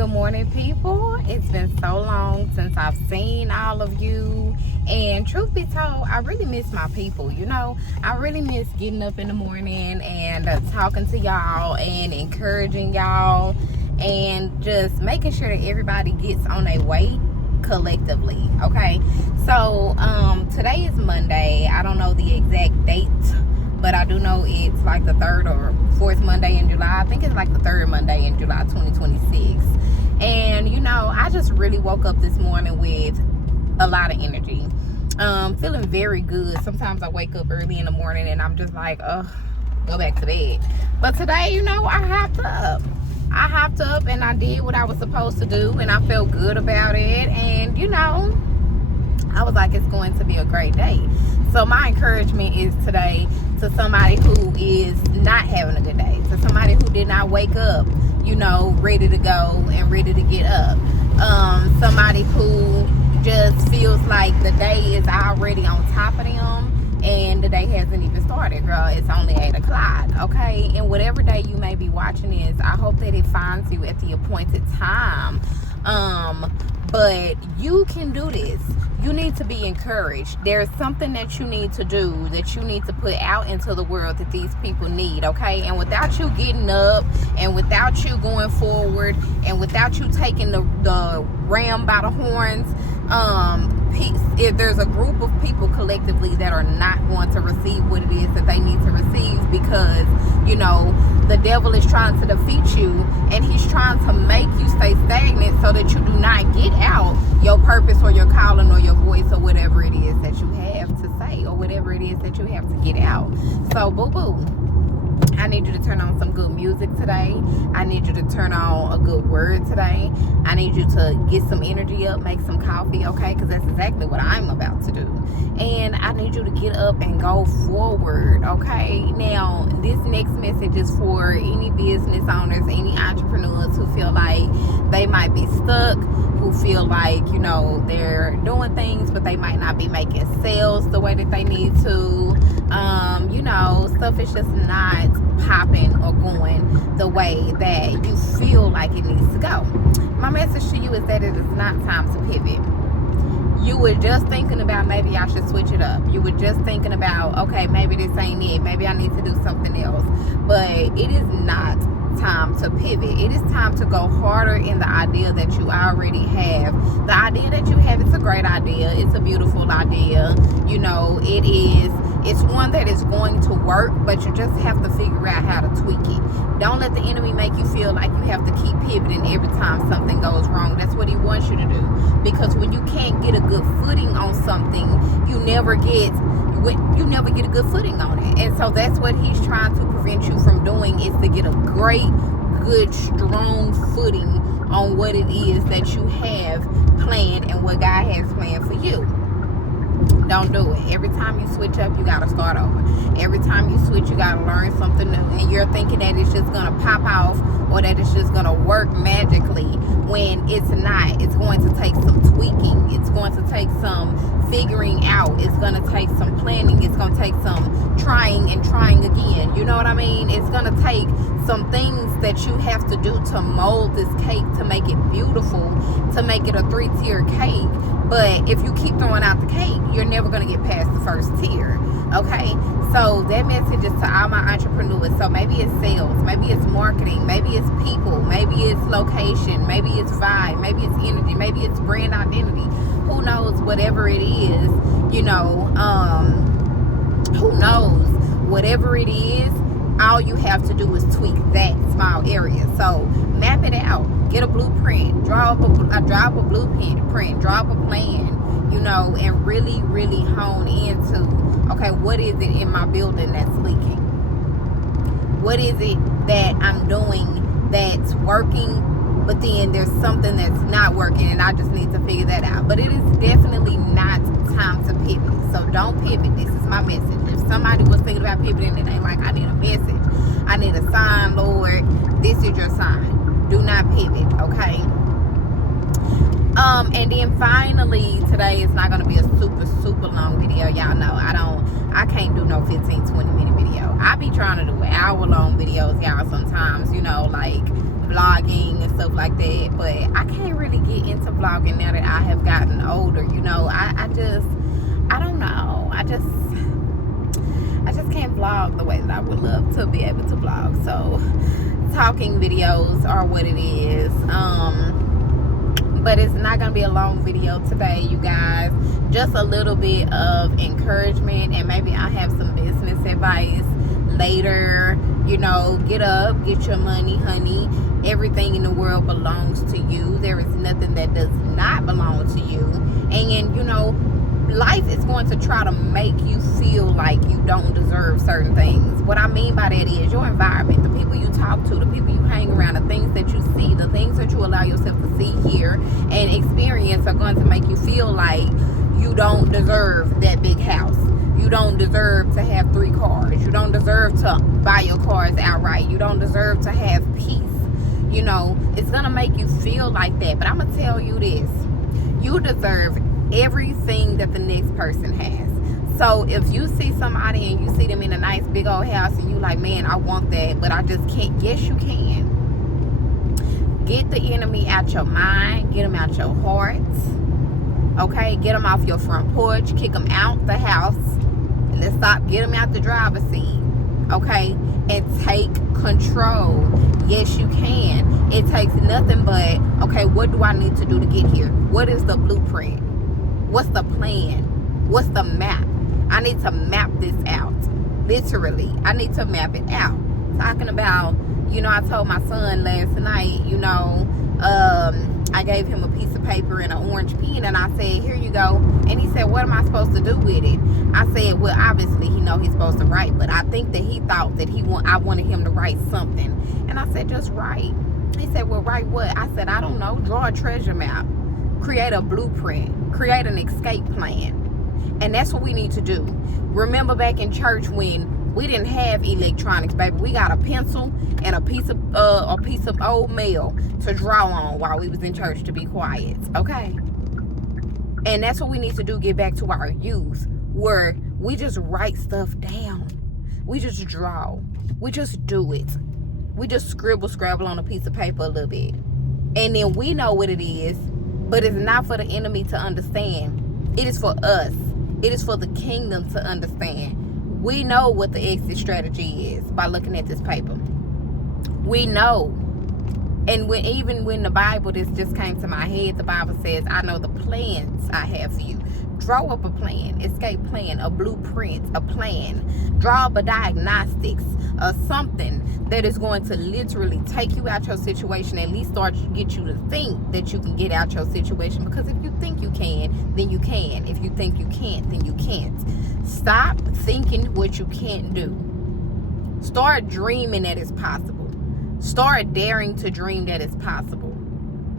Good morning, people. It's been so long since I've seen all of you, and truth be told, I really miss my people. I really miss getting up in the morning and talking to y'all and encouraging y'all and just making sure that everybody gets on their way collectively. Okay, so today is Monday. I don't know the exact date, but I do know it's like the third or fourth Monday in July. I think it's like the third Monday in July 2026. And I just really woke up this morning with a lot of energy, feeling very good. Sometimes I wake up early in the morning and I'm just like, go back to bed. But today, I hopped up and I did what I was supposed to do, and I felt good about it. And I was like, it's going to be a great day. So my encouragement is today to somebody who is not having a good day, to somebody who did not wake up, ready to go and ready to get up. Somebody who just feels like the day is already on top of them and the day hasn't even started, girl. It's only 8 o'clock, okay? And whatever day you may be watching this, I hope that it finds you at the appointed time. But you can do this. You need to be encouraged. There's something that you need to do, that you need to put out into the world that these people need, okay? And without you getting up, and without you going forward, and without you taking the ram by the horns, if there's a group of people collectively that are not going to receive what it is that they need to receive, because the devil is trying to defeat you and he's trying to make you stay stagnant so that you do not get out your purpose or your calling or your voice or whatever it is that you have to say or whatever it is that you have to get out. So boo-boo, I need you to turn on some good music today. I need you to turn on a good word today. I need you to get some energy up, make some coffee, okay? Because that's exactly what I'm about to do. And I need you to get up and go forward, okay? Now, this next message is for any business owners, any entrepreneurs who feel like they might be stuck, who feel like, they're doing things, but they might not be making sales the way that they need to. Stuff is just not popping or going the way that you feel like it needs to go. My message to you is that it is not time to pivot. You were just thinking about, maybe I should switch it up. You were just thinking about, okay, maybe this ain't it. Maybe I need to do something else. But it is not time to pivot. It is time to go harder in the idea that you already have. The idea that you have, it's a great idea. It's a beautiful idea. It's one that is going to work, but you just have to figure out how to tweak it. Don't let the enemy make you feel like you have to keep pivoting every time something goes wrong. That's what he wants you to do. Because when you can't get a good footing on something, you never get a good footing on it. And so that's what he's trying to prevent you from doing, is to get a great, good, strong footing on what it is that you have planned and what God has planned for you. Don't do it. Every time you switch up, you got to start over. Every time you switch, you got to learn something new. And you're thinking that it's just going to pop off or that it's just going to work magically, when it's not. It's going to take some tweaking. It's going to take some figuring out. It's going to take some planning. It's going to take some trying and trying again. You know what I mean? It's going to take some things that you have to do to mold this cake, to make it beautiful, to make it a 3-tier cake. But if you keep throwing out the cake, you're never going to get past the first tier, okay? So that message is to all my entrepreneurs. So maybe it's sales, maybe it's marketing, maybe it's people, maybe it's location, maybe it's vibe, maybe it's energy, maybe it's brand identity. Who knows? Whatever it is, who knows? Whatever it is, all you have to do is tweak that small area. So map it out. Get a blueprint. Draw up a blueprint. Draw up a plan. And really, really hone into, okay, what is it in my building that's leaking? What is it that I'm doing that's working, but then there's something that's not working, and I just need to figure that out. But it is definitely not time to pivot. So don't pivot. This is my message. If somebody was thinking about pivoting and they like, I need a message, I need a sign, Lord, this is your sign. Do not pivot, okay? And then finally, today is not going to be a super long video. Y'all know I can't do no 15-20 minute video. I be trying to do hour long videos, y'all, sometimes, like vlogging and stuff like that, but I can't really get into vlogging now that I have gotten older. You know, I don't know. I just can't vlog the way that I would love to be able to vlog. So talking videos are what it is. But it's not gonna be a long video today, you guys. Just a little bit of encouragement, and maybe I have some business advice later. You know, get up, get your money, honey. Everything in the world belongs to you. There is nothing that does not belong to you. And you know, life is going to try to make you feel like you don't deserve certain things. What I mean by that is your environment, the people you talk to, the people you hang around, the things that you see, the things that you allow yourself to see, hear, and experience are going to make you feel like you don't deserve that big house. You don't deserve to have 3 cars. You don't deserve to buy your cars outright. You don't deserve to have peace. You know, it's going to make you feel like that. But I'm going to tell you this. You deserve everything that the next person has. So if you see somebody and you see them in a nice big old house and you like, man, I want that, but I just can't. Yes, you can. Get the enemy out your mind. Get them out your heart. Okay? Get them off your front porch. Kick them out the house. Let's stop. Get them out the driver's seat. Okay? And take control. Yes, you can. It takes nothing but, okay, what do I need to do to get here? What is the blueprint? What's the plan? What's the map? I need to map this out. Literally, I need to map it out. Talking about, you know, I told my son last night, you know, I gave him a piece of paper and an orange pen, and I said, here you go. And he said, what am I supposed to do with it? I said, well, obviously he know he's supposed to write, but I think that he thought that I wanted him to write something. And I said, just write. He said, well, write what? I said, I don't know. Draw a treasure map. Create a blueprint. Create an escape plan. And that's what we need to do. Remember back in church when we didn't have electronics, baby. We got a pencil and a piece of old mail to draw on while we was in church to be quiet. Okay? And that's what we need to do, get back to our youth, where we just write stuff down. We just draw. We just do it. We just scrabble on a piece of paper a little bit. And then we know what it is, but it's not for the enemy to understand. It is for us. It is for the kingdom to understand. We know what the exit strategy is by looking at this paper. We know. And even when the Bible, this just came to my head, the Bible says, I know the plans I have for you. Draw up a plan, escape plan, a blueprint, a plan. Draw up a diagnostics, or something that is going to literally take you out your situation, at least start to get you to think that you can get out your situation. Because if you think you can, then you can. If you think you can't, then you can't. Stop thinking what you can't do. Start dreaming that it's possible. Start daring to dream that it's possible.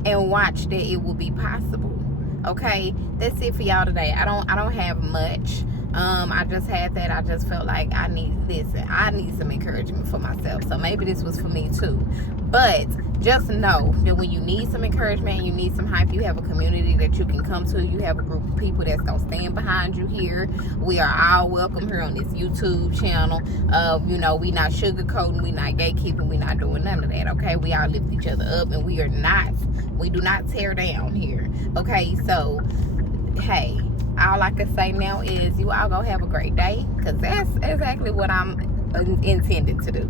And watch that it will be possible. Okay, that's it for y'all today. I don't have much. I just had that. I just felt like I need some encouragement for myself. So maybe this was for me too. But just know that when you need some encouragement, you need some hype, you have a community that you can come to. You have a group of people that's gonna stand behind you here. We are all welcome here on this YouTube channel. You know, we not sugarcoating, we not gatekeeping, we not doing none of that. Okay, we all lift each other up, and we do not tear down here. Okay, so hey, all I can say now is you all gonna have a great day, because that's exactly what I'm intended to do.